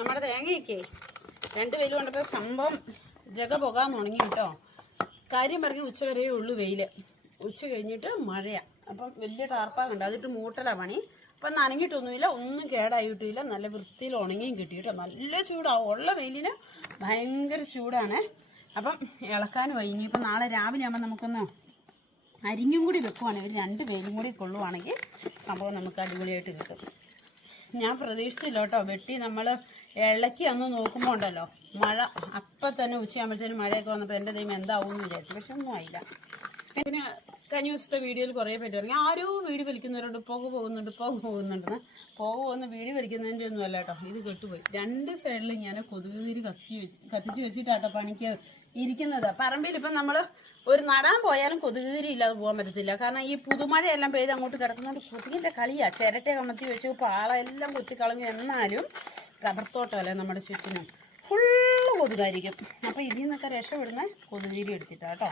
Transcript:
നമ്മുടെ തേങ്ങയൊക്കെ രണ്ട് വെയിൽ കൊണ്ടപ്പോൾ സംഭവം ജഗ പോകാൻ തുടങ്ങി കേട്ടോ. കാര്യം പറഞ്ഞ ഉച്ച വരെ ഉള്ളു വെയിൽ ഉച്ച കഴിഞ്ഞിട്ട് മഴയാണ് അപ്പം വലിയ ടാർപ്പാകുണ്ട് അതിട്ട് മൂട്ടലാണ് പണി. അപ്പം നനഞ്ഞിട്ടൊന്നുമില്ല ഒന്നും കേടായിട്ടില്ല. നല്ല വൃത്തിയിൽ ഉണങ്ങിയും കിട്ടി കേട്ടോ. നല്ല ചൂടാവും ഉള്ള വെയിലിന് ഭയങ്കര ചൂടാണ്. അപ്പം ഇളക്കാനും വൈകി. ഇപ്പം നാളെ രാവിലെ ആകുമ്പോൾ നമുക്കൊന്ന് അരിഞ്ഞും കൂടി വെക്കുവാണെങ്കിൽ രണ്ട് പേരും കൂടി കൊള്ളുവാണെങ്കിൽ സംഭവം നമുക്ക് അടിപൊളിയായിട്ട് കിട്ടും. ഞാൻ പ്രതീക്ഷിച്ചില്ല കേട്ടോ വെട്ടി നമ്മൾ ഇളക്കി അന്ന് നോക്കുമ്പോൾ ഉണ്ടല്ലോ. മഴ അപ്പം തന്നെ ഉച്ചയാകുമ്പോഴത്തേനും മഴയൊക്കെ വന്നപ്പോൾ എന്റെ ദൈവം എന്താവും എന്ന് വിചാരിച്ചു. പക്ഷെ ഒന്നും ആയില്ല. ഇതിന് കഴിഞ്ഞ ദിവസത്തെ വീഡിയോയിൽ കുറേ പേര് പറഞ്ഞു ആരോ വീട് വലിക്കുന്നവരുണ്ട് പുക പോകുന്നുണ്ട് പുക പോകുന്നുണ്ടെന്ന്. പുക പോകുന്ന വീട് വലിക്കുന്നതിന്റെ ഒന്നും അല്ല കേട്ടോ ഇത് കെട്ടുപോയി. രണ്ട് സൈഡിൽ ഞാൻ കൊതുക് തിരി കത്തി കത്തിച്ച് വെച്ചിട്ടാട്ടോ പണിക്ക് ഇരിക്കുന്നത്. പറമ്പിൽ ഇപ്പം നമ്മൾ ഒരു നടാൻ പോയാലും കൊതുക് തിരി ഇല്ലാതെ പോകാൻ പറ്റത്തില്ല. കാരണം ഈ പുതുമഴയെല്ലാം പെയ്ത് അങ്ങോട്ട് കിടക്കുന്നതുകൊണ്ട് കൊതുകിന്റെ കളിയാണ് ചിരട്ടെ കമത്തി വെച്ചു കുത്തി കളഞ്ഞു. എന്നാലും റബ്ബർ തോട്ടമല്ലേ നമ്മുടെ ചുറ്റിനും. ഫുള്ള് കൊതുകായിരിക്കും. അപ്പോൾ ഇതിൽ നിന്നൊക്കെ രക്ഷപ്പെടുന്ന കൊതുകുതിരി എടുത്തിട്ടാട്ടോ